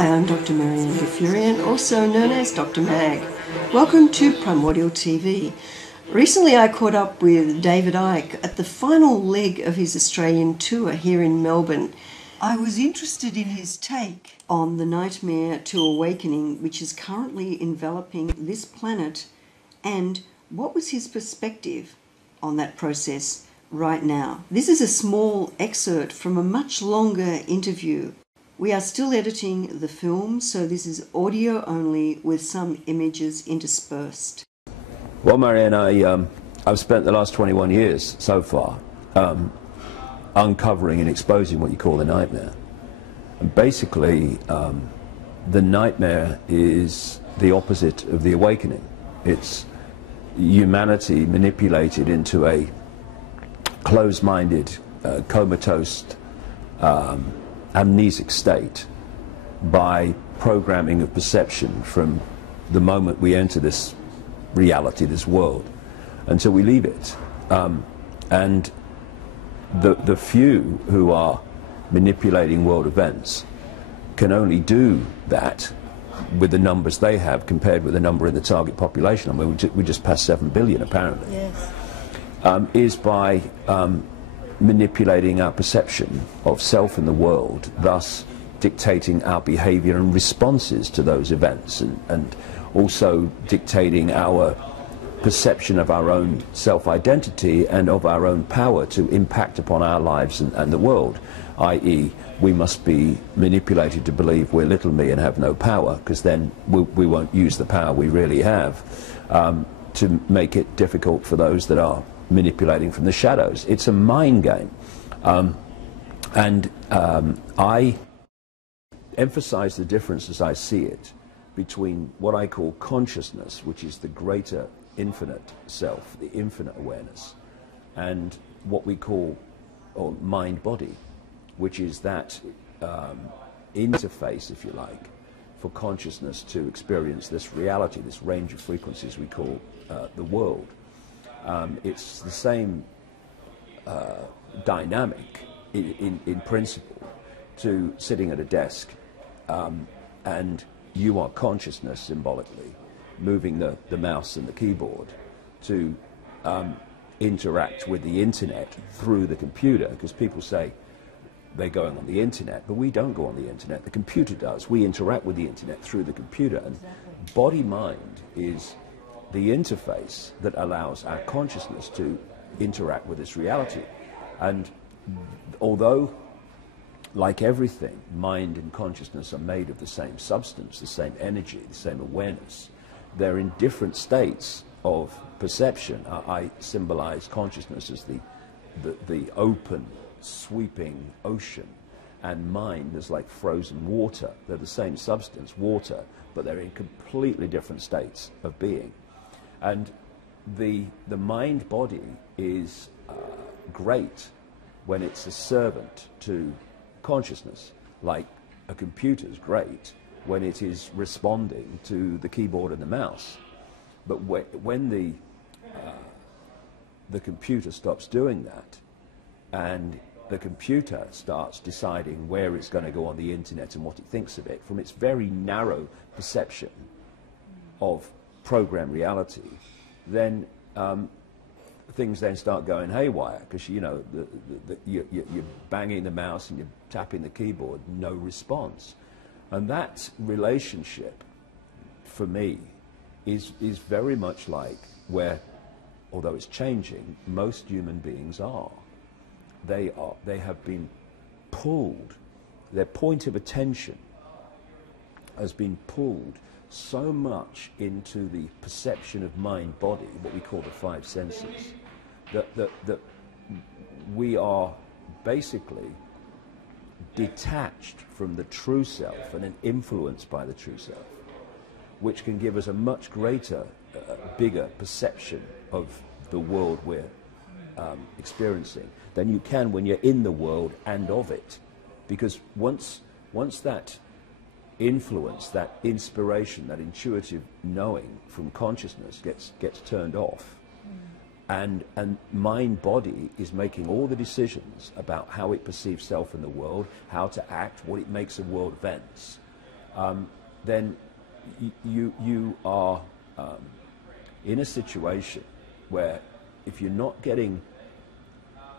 Hi, I'm Dr. Mary Ann Ghaffurian, also known as Dr. Mag. Welcome to Primordial TV. Recently I caught up with David Icke at the final leg of his Australian tour here in Melbourne. I was interested in his take on the nightmare to awakening which is currently enveloping this planet, and what was his perspective on that process right now. This is a small excerpt from a much longer interview. We are still editing the film, so this is audio only with some images interspersed. Well, Mary Ann, I've spent the last 21 years so far uncovering and exposing what you call the nightmare. And basically, the nightmare is the opposite of the awakening. It's humanity manipulated into a closed-minded, comatose, amnesic state by programming of perception from the moment we enter this reality, this world, until we leave it. And the few who are manipulating world events can only do that with the numbers they have compared with the number in the target population. I mean, we just passed 7 billion apparently. Yes. Is by manipulating our perception of self in the world, thus dictating our behavior and responses to those events, and also dictating our perception of our own self-identity and of our own power to impact upon our lives and the world, i.e. we must be manipulated to believe we're little me and have no power, because then we won't use the power we really have, to make it difficult for those that are manipulating from the shadows. It's a mind game. I emphasize the difference as I see it between what I call consciousness, which is the greater infinite self, the infinite awareness, and what we call mind-body, which is that interface, if you like, for consciousness to experience this reality, this range of frequencies we call the world. It's the same dynamic in principle to sitting at a desk and you are consciousness symbolically moving the mouse and the keyboard to interact with the internet through the computer, because people say they're going on the internet, but we don't go on the internet, the computer does. We interact with the internet through the computer, and body-mind is the interface that allows our consciousness to interact with this reality. And although, like everything, mind and consciousness are made of the same substance, the same energy, the same awareness, they're in different states of perception. I symbolize consciousness as the open, sweeping ocean, and mind is like frozen water. They're the same substance, water, but they're in completely different states of being. And the mind-body is great when it's a servant to consciousness, like a computer is great when it is responding to the keyboard and the mouse. But when the computer stops doing that, and the computer starts deciding where it's going to go on the internet and what it thinks of it from its very narrow perception of program reality, then things then start going haywire, because you know you're banging the mouse and you're tapping the keyboard, no response. And that relationship, for me, is very much like where, although it's changing, most human beings are. They have been pulled, their point of attention has been pulled so much into the perception of mind-body, what we call the five senses, that we are basically detached from the true self and then influenced by the true self, which can give us a much greater, bigger perception of the world we're experiencing than you can when you're in the world and of it. Because once that influence, that inspiration, that intuitive knowing from consciousness gets turned off, and mind-body is making all the decisions about how it perceives self in the world, how to act, what it makes of world events, then you are in a situation where if you're not getting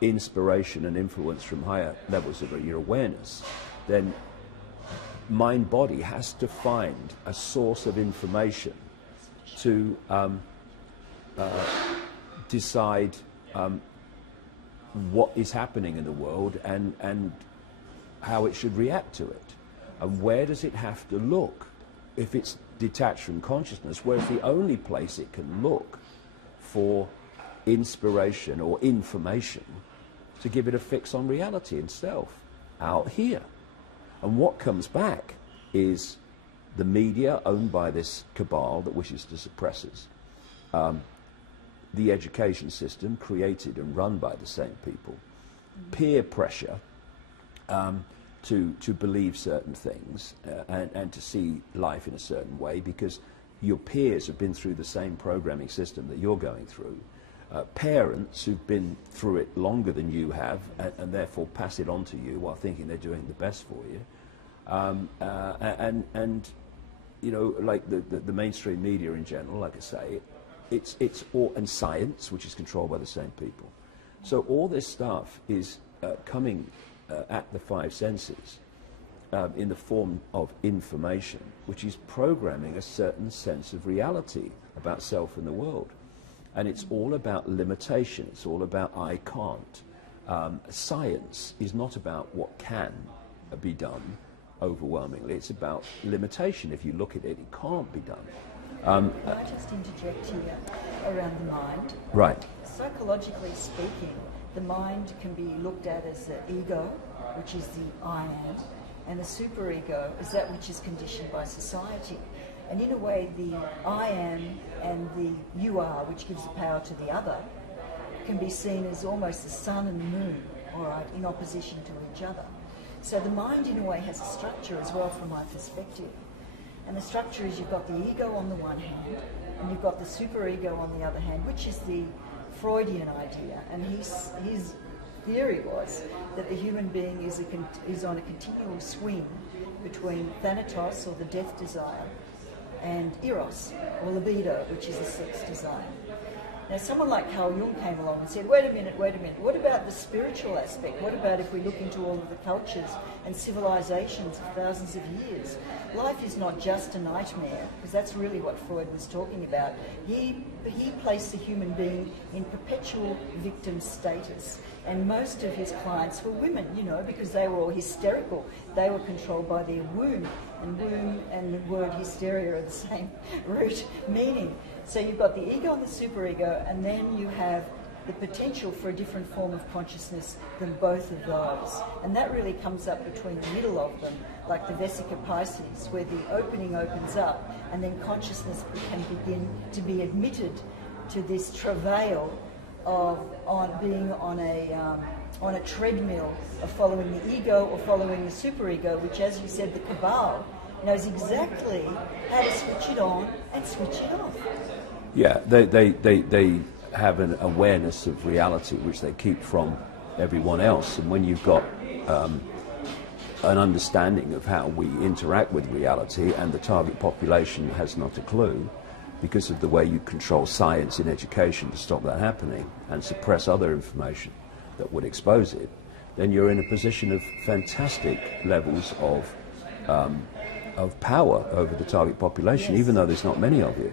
inspiration and influence from higher levels of your awareness, then mind-body has to find a source of information to decide what is happening in the world and how it should react to it. And where does it have to look if it's detached from consciousness? Where's the only place it can look for inspiration or information to give it a fix on reality itself? Out here. And what comes back is the media owned by this cabal that wishes to suppress us, the education system created and run by the same people, peer pressure to believe certain things and to see life in a certain way because your peers have been through the same programming system that you're going through, parents who've been through it longer than you have and therefore pass it on to you while thinking they're doing the best for you, and you know, like the mainstream media in general, like I say, it's all, and science, which is controlled by the same people. So all this stuff is coming at the five senses in the form of information, which is programming a certain sense of reality about self and the world. And it's all about limitation. It's all about I can't. Science is not about what can be done overwhelmingly. It's about limitation. If you look at it, it can't be done. Can I just interject here around the mind? Right. Psychologically speaking, the mind can be looked at as the ego, which is the I am, and the superego is that which is conditioned by society. And in a way, the I am and the you are, which gives the power to the other, can be seen as almost the sun and the moon, all right, in opposition to each other. So the mind, in a way, has a structure as well from my perspective. And the structure is you've got the ego on the one hand, and you've got the superego on the other hand, which is the Freudian idea. And his theory was that the human being is on a continual swing between thanatos, or the death desire, and eros, or libido, which is a sex desire. Now, someone like Carl Jung came along and said, wait a minute, what about the spiritual aspect? What about if we look into all of the cultures and civilizations of thousands of years? Life is not just a nightmare, because that's really what Freud was talking about. He placed the human being in perpetual victim status, and most of his clients were women, you know, because they were all hysterical. They were controlled by their womb, and womb and the word hysteria are the same root meaning. So you've got the ego and the superego, and then you have the potential for a different form of consciousness than both of those. And that really comes up between the middle of them, like the Vesica Pisces, where the opening opens up, and then consciousness can begin to be admitted to this travail of being on a treadmill of following the ego or following the superego, which, as you said, the cabal knows exactly how to switch it on and switch it off. Yeah, they have an awareness of reality which they keep from everyone else. And when you've got an understanding of how we interact with reality, and the target population has not a clue, because of the way you control science in education to stop that happening and suppress other information that would expose it, then you're in a position of fantastic levels of power over the target population, Yes. even though there's not many of you.